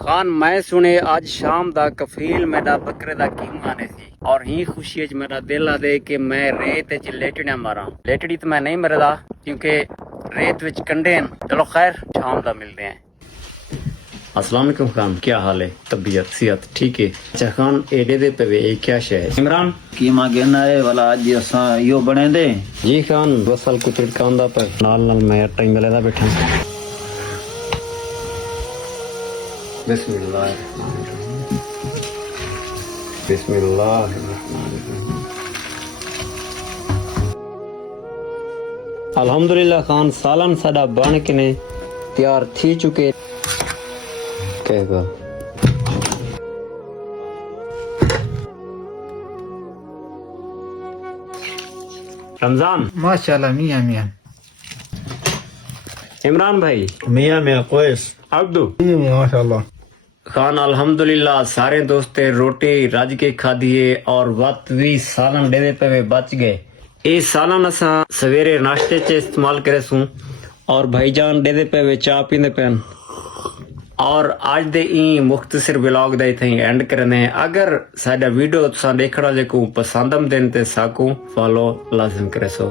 खान मैं सुने आज शाम दा कफील मेरा बकरे दा कीमा ने सी और ही खुशी च मेरा दिल आ दे कि मैं रेत च लेटना मारा। लेटड़ी तो मैं नहीं मरदा क्योंकि रेत विच कंडे हैं। चलो खैर शाम दा मिलते हैं। अस्सलाम वालेकुम खान, क्या हाल है? तबीयत सेहत ठीक है? अच्छा खान एडे दे पे क्या शय है? इमरान कीमा कहना है वाला आज असा यो बने दे जी खान बसल को तिड़कांदा पर नाल नाल मैं टाइम वाले दा बैठा। बिस्मिल्लाह बिस्मिल्लाह। अल्हम्दुलिल्लाह खान सालन साडा बन के ने तैयार थी चुके। कहेगा रमजान माशाल्लाह मियां मियां इमरान भाई मियां मियां कोइस अब्दू मियां माशाल्लाह खान अल्हम्दुलिल्लाह सारे दोस्ते रोटी रज के खादिए और वक्त भी सालन डेवे पे बच गए। ये सालन असा सवेरे नाश्ते च इस्तेमाल करे सूं और भाईजान डेवे पे चाह पींदे पेन और आज दे ई मुख्तसर व्लॉग दे इथे एंड करने। अगर साडा वीडियो तुसा देखना जे को पसंद आंदे ते साकू फॉलो लाजम करे सो।